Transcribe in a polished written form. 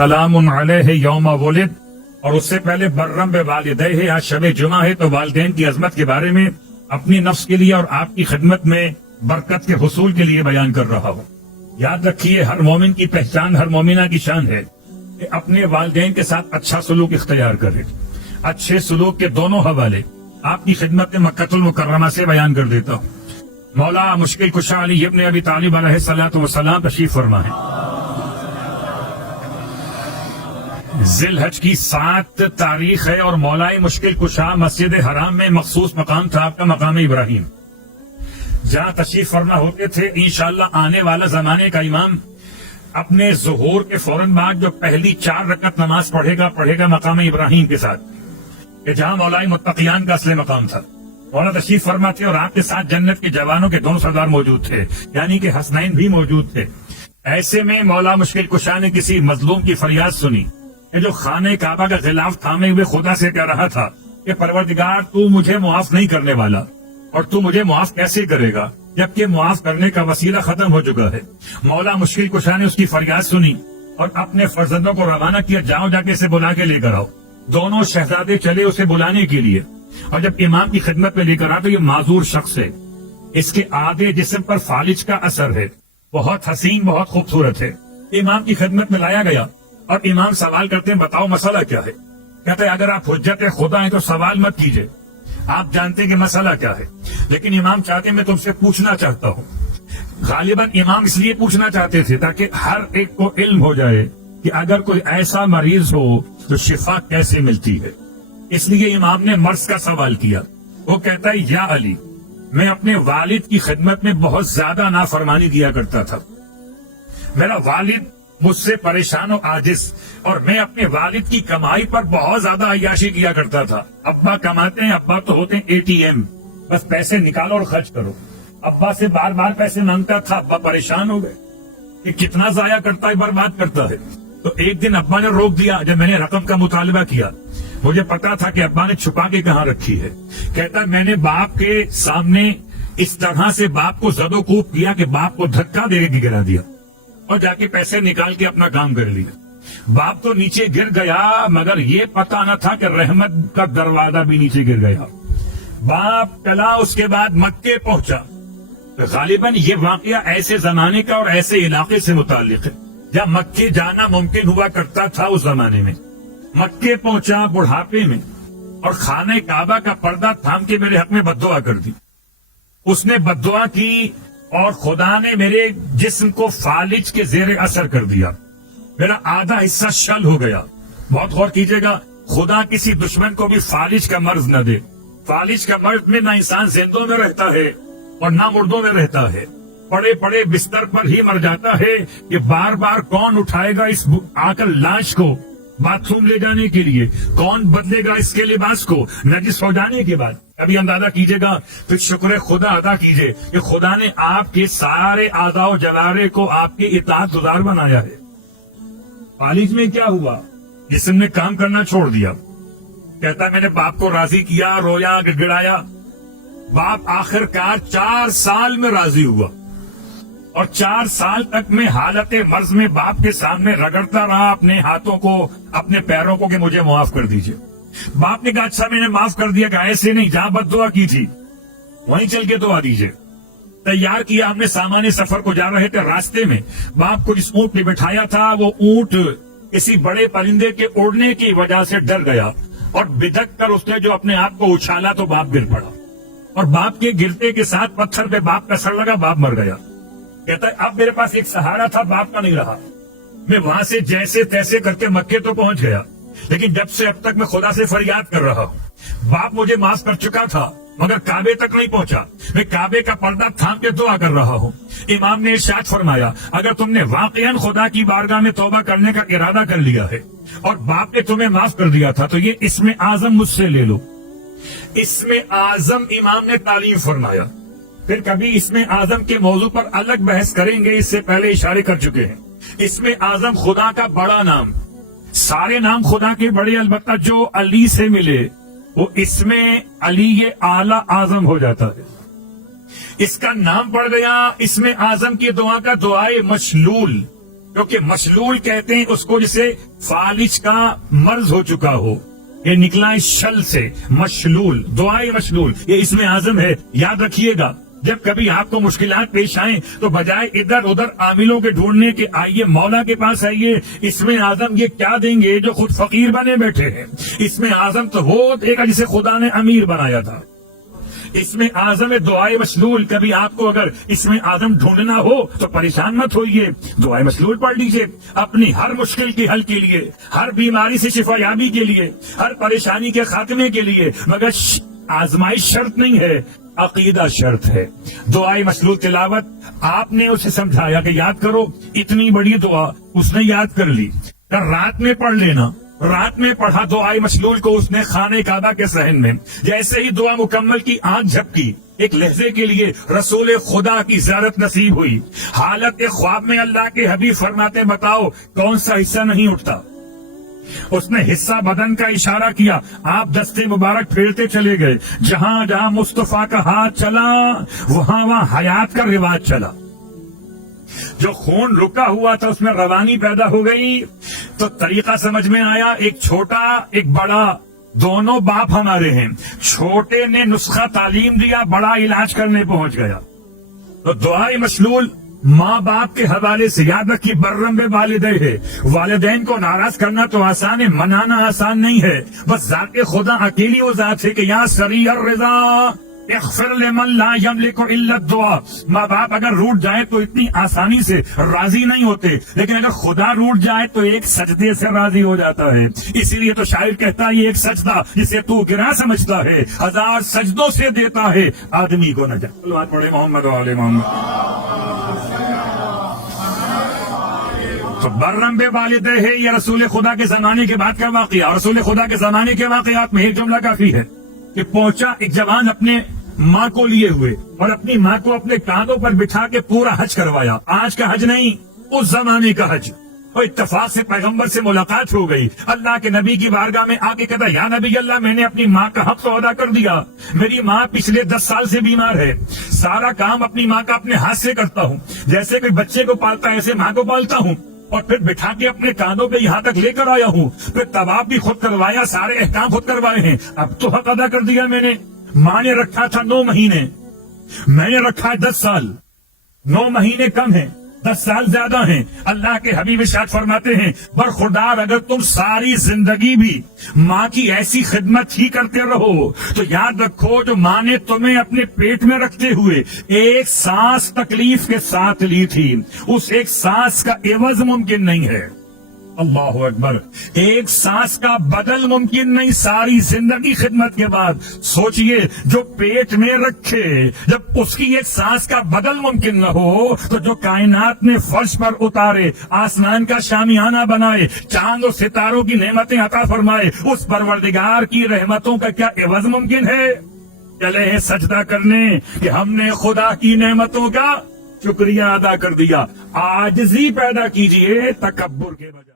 سلام علیہ یوم ولد، اور اس سے پہلے برم بوالدیہ، آج شب جمعہ ہے تو والدین کی عظمت کے بارے میں اپنی نفس کے لیے اور آپ کی خدمت میں برکت کے حصول کے لیے بیان کر رہا ہوں۔ یاد رکھیے، ہر مومن کی پہچان، ہر مومنہ کی شان ہے کہ اپنے والدین کے ساتھ اچھا سلوک اختیار کرے۔ اچھے سلوک کے دونوں حوالے آپ کی خدمت میں مکہ المکرمہ سے بیان کر دیتا ہوں۔ مولا مشکل کشا علی ابن ابی طالب علیہ الصلوۃ والسلام تشریف فرما ہے۔ ذی الحج کی 7 تاریخ ہے اور مولا مشکل کشا مسجد حرام میں مخصوص مقام تھا آپ کا، مقام ابراہیم، جہاں تشریف فرما ہوتے تھے۔ انشاءاللہ آنے والا زمانے کا امام اپنے ظہور کے فوراً بعد جو پہلی 4 رکعت نماز پڑھے گا مقام ابراہیم کے ساتھ، کہ جہاں مولا متقیان کا اصل مقام تھا۔ مولا تشریف فرما تھے اور آپ کے ساتھ جنت کے جوانوں کے دونوں سردار موجود تھے، یعنی کہ حسنین بھی موجود تھے۔ ایسے میں مولا مشکل کشا نے کسی مظلوم کی فریاد سنی کہ جو خانہ کعبہ کا غلاف تھامے ہوئے خدا سے کہہ رہا تھا کہ پروردگار تو مجھے معاف نہیں کرنے والا، اور تو مجھے معاف کیسے کرے گا جبکہ معاف کرنے کا وسیلہ ختم ہو چکا ہے۔ مولا مشکل کشا نے اس کی فریاد سنی اور اپنے فرزندوں کو روانہ کیا، جاؤ جا کے اسے بلا کے لے کر آؤ۔ دونوں شہزادے چلے اسے بلانے کے لیے، اور جب امام کی خدمت میں لے کر آتے، یہ معذور شخص ہے، اس کے آدھے جسم پر فالج کا اثر ہے، بہت حسین، بہت خوبصورت ہے۔ امام کی خدمت میں لایا گیا اور امام سوال کرتے ہیں، بتاؤ مسئلہ کیا ہے؟ کہتے ہیں اگر آپ حجت خدا ہیں تو سوال مت کیجئے، آپ جانتے ہیں کہ مسئلہ کیا ہے، لیکن امام چاہتے ہیں میں تم سے پوچھنا چاہتا ہوں۔ غالباً امام اس لیے پوچھنا چاہتے تھے تاکہ ہر ایک کو علم ہو جائے کہ اگر کوئی ایسا مریض ہو تو شفا کیسے ملتی ہے۔ اس لیے امام نے مرض کا سوال کیا۔ وہ کہتا ہے، یا علی، میں اپنے والد کی خدمت میں بہت زیادہ نافرمانی کیا کرتا تھا، میرا والد مجھ سے پریشان و عاجز، اور میں اپنے والد کی کمائی پر بہت زیادہ عیاشی کیا کرتا تھا۔ ابا کماتے ہیں، ابا تو ہوتے ہیں ATM، بس پیسے نکالو اور خرچ کرو۔ ابا سے بار بار پیسے مانگتا تھا، ابا پریشان ہو گئے کہ کتنا ضائع کرتا ہے، برباد کرتا ہے۔ تو ایک دن ابا نے روک دیا۔ جب میں نے رقم کا مطالبہ کیا، مجھے پتا تھا کہ ابا نے چھپا کے کہاں رکھی ہے۔ کہتا میں نے باپ کے سامنے اس طرح سے باپ کو زد و کوب کیا کہ باپ کو دھکا دے کے گرا دیا اور جا کے پیسے نکال کے اپنا کام کر لیا۔ باپ تو نیچے گر گیا، مگر یہ پتا نہ تھا کہ رحمت کا دروازہ بھی نیچے گر گیا۔ باپ چلا، اس کے بعد مکے پہنچا۔ غالباً یہ واقعہ ایسے زمانے کا اور ایسے علاقے سے متعلق ہے جہاں مکے جانا ممکن ہوا کرتا تھا اس زمانے میں۔ مکے پہنچا بڑھاپے میں، اور خانہ کعبہ کا پردہ تھام کے میرے حق میں بددعا کر دی۔ اس نے بددعا کی اور خدا نے میرے جسم کو فالج کے زیر اثر کر دیا، میرا آدھا حصہ شل ہو گیا۔ بہت غور کیجئے گا، خدا کسی دشمن کو بھی فالج کا مرض نہ دے۔ فالج کا مرض میں نہ انسان زندوں میں رہتا ہے اور نہ مردوں میں رہتا ہے، پڑے پڑے بستر پر ہی مر جاتا ہے کہ بار بار کون اٹھائے گا اس آکل لاش کو باتھ روم لے جانے کے لیے، کون بدلے گا اس کے لباس کو نجس ہو جانے کے بعد۔ ابھی اندازہ کیجئے گا، پھر شکر خدا ادا کیجئے کہ خدا نے آپ کے سارے اعضاء و جوارح کو آپ کے اطاعت گزار بنایا ہے۔ فالج میں کیا ہوا؟ جسم نے کام کرنا چھوڑ دیا۔ کہتا ہے میں نے باپ کو راضی کیا، رویا، گڑگڑایا۔ باپ آخر کار 4 سال میں راضی ہوا، اور 4 سال تک میں حالت مرض میں باپ کے سامنے رگڑتا رہا اپنے ہاتھوں کو، اپنے پیروں کو کہ مجھے معاف کر دیجئے۔ باپ نے کہا اچھا میں نے معاف کر دیا، کہ ایسے نہیں، جہاں بد دعا کی تھی وہیں چل کے دعا دیجئے۔ تیار کیا ہم نے، سامان سفر کو جا رہے تھے، راستے میں باپ کو جس اونٹ پہ بٹھایا تھا وہ اونٹ کسی بڑے پرندے کے اڑنے کی وجہ سے ڈر گیا، اور بدک کر اس نے جو اپنے آپ کو اچھالا تو باپ گر پڑا، اور باپ کے گرتے کے ساتھ پتھر پہ باپ کا سر لگا، باپ مر گیا۔ کہتا ہے اب میرے پاس ایک سہارا تھا، باپ کا نہیں رہا۔ میں وہاں سے جیسے تیسے کر کے مکے تو پہنچ گیا، لیکن جب سے اب تک میں خدا سے فریاد کر رہا ہوں۔ باپ مجھے معاف کر چکا تھا مگر کعبے تک نہیں پہنچا، میں کعبے کا پردہ تھام کے دعا کر رہا ہوں۔ امام نے ارشاد فرمایا اگر تم نے واقعاً خدا کی بارگاہ میں توبہ کرنے کا ارادہ کر لیا ہے اور باپ نے تمہیں معاف کر دیا تھا تو یہ اسم اعظم مجھ سے لے لو۔ اسم اعظم امام نے تعلیم فرمایا۔ پھر کبھی اسم اعظم کے موضوع پر الگ بحث کریں گے، اس سے پہلے اشارے کر چکے ہیں۔ اسم اعظم خدا کا بڑا نام، سارے نام خدا کے بڑے، البتہ جو علی سے ملے وہ اسم علی اعلی اعظم ہو جاتا ہے۔ اس کا نام پڑ گیا اسم اعظم کی دعا کا دعائے مشلول، کیونکہ مشلول کہتے ہیں اس کو جسے فالج کا مرض ہو چکا ہو، یہ نکلا اس شل سے، مشلول، دعائے مشلول، یہ اسم اعظم ہے، یاد رکھیے گا۔ جب کبھی آپ کو مشکلات پیش آئیں تو بجائے ادھر ادھر عاملوں کے ڈھونڈنے کے آئیے مولا کے پاس آئیے، اسم اعظم یہ کیا دیں گے جو خود فقیر بنے بیٹھے ہیں؟ اسم اعظم تو وہ دے گا جسے خدا نے امیر بنایا تھا۔ اسم اعظم دعائے مشلول، کبھی آپ کو اگر اسم اعظم ڈھونڈنا ہو تو پریشان مت ہوئیے، دعائے مشلول پڑھ لیجئے اپنی ہر مشکل کے حل کے لیے، ہر بیماری سے شفا یابی کے لیے، ہر پریشانی کے خاتمے کے لیے۔ مگر آزمائش شرط نہیں ہے، عقیدہ شرط ہے۔ دعائے مشلول تلاوت آپ نے اسے سمجھایا کہ یاد کرو، اتنی بڑی دعا اس نے یاد کر لی، رات میں پڑھ لینا، رات میں پڑھا دعائے مشلول کو اس نے خانہ کعبہ کے صحن میں، جیسے ہی دعا مکمل کی آنکھ جھپکی، ایک لحظے کے لیے رسول خدا کی زیارت نصیب ہوئی۔ حالت خواب میں اللہ کے حبیب فرماتے بتاؤ کون سا حصہ نہیں اٹھتا؟ اس نے حصہ بدن کا اشارہ کیا، آپ دستے مبارک پھیرتے چلے گئے، جہاں جہاں مصطفیٰ کا ہاتھ چلا وہاں وہاں حیات کا رواج چلا۔ جو خون رکا ہوا تھا اس میں روانی پیدا ہو گئی، تو طریقہ سمجھ میں آیا، ایک چھوٹا ایک بڑا، دونوں باپ ہمارے ہیں، چھوٹے نے نسخہ تعلیم دیا، بڑا علاج کرنے پہنچ گیا۔ تو دعائے مشلول ماں باپ کے حوالے سے یاد رکھیے، برم بے والدے ہے، والدین کو ناراض کرنا تو آسان ہے، منانا آسان نہیں ہے۔ بس ذات خدا اکیلی وہ ذات ہے کہ یا سریع الرضا اغفر لمن لا یملک الا الدعاء۔ ماں باپ اگر روٹ جائے تو اتنی آسانی سے راضی نہیں ہوتے، لیکن اگر خدا روٹ جائے تو ایک سجدے سے راضی ہو جاتا ہے۔ اسی لیے تو شاعر کہتا ہے یہ ایک سجدہ جسے تو گرا سمجھتا ہے، 1000 سجدوں سے دیتا ہے آدمی کو نجات۔ بات پڑھے محمد و آل محمد۔ تو برم بے والدے ہے، یہ رسول خدا کے زمانے کے بعد کا واقعہ۔ رسول خدا کے زمانے کے واقعات میں ایک جملہ کافی ہے کہ پہنچا ایک جوان اپنے ماں کو لیے ہوئے اور اپنی ماں کو اپنے کاندھوں پر بٹھا کے پورا حج کروایا۔ آج کا حج نہیں، اس زمانے کا حج۔ اور اتفاق سے پیغمبر سے ملاقات ہو گئی، اللہ کے نبی کی بارگاہ میں آ کے کہتا یا نبی اللہ، میں نے اپنی ماں کا حق تو ادا کر دیا، میری ماں پچھلے 10 سال سے بیمار ہے، سارا کام اپنی ماں کا اپنے ہاتھ سے کرتا ہوں، جیسے کوئی بچے کو پالتا ہے ایسے ماں کو پالتا ہوں، اور پھر بٹھا کے اپنے کانوں پہ یہاں تک لے کر آیا ہوں، پھر طواف بھی خود کروایا، سارے احکام خود کروائے ہیں، اب تو حق ادا کر دیا میں نے۔ ماں نے رکھا تھا 9 مہینے، میں نے رکھا ہے 10 سال، 9 مہینے کم ہیں، 10 سال زیادہ ہیں۔ اللہ کے حبیب ارشاد فرماتے ہیں برخوردار اگر تم ساری زندگی بھی ماں کی ایسی خدمت ہی کرتے رہو تو یاد رکھو جو ماں نے تمہیں اپنے پیٹ میں رکھتے ہوئے ایک سانس تکلیف کے ساتھ لی تھی، اس ایک سانس کا عوض ممکن نہیں ہے۔ اللہ اکبر، ایک سانس کا بدل ممکن نہیں ساری زندگی خدمت کے بعد۔ سوچئے جو پیٹ میں رکھے، جب اس کی ایک سانس کا بدل ممکن نہ ہو تو جو کائنات میں فرش پر اتارے، آسمان کا شامیانہ بنائے، چاند و ستاروں کی نعمتیں عطا فرمائے، اس پروردگار کی رحمتوں کا کیا عوض ممکن ہے؟ چلے ہیں سجدہ کرنے کہ ہم نے خدا کی نعمتوں کا شکریہ ادا کر دیا۔ عاجزی پیدا کیجئے تکبر کے بجائے۔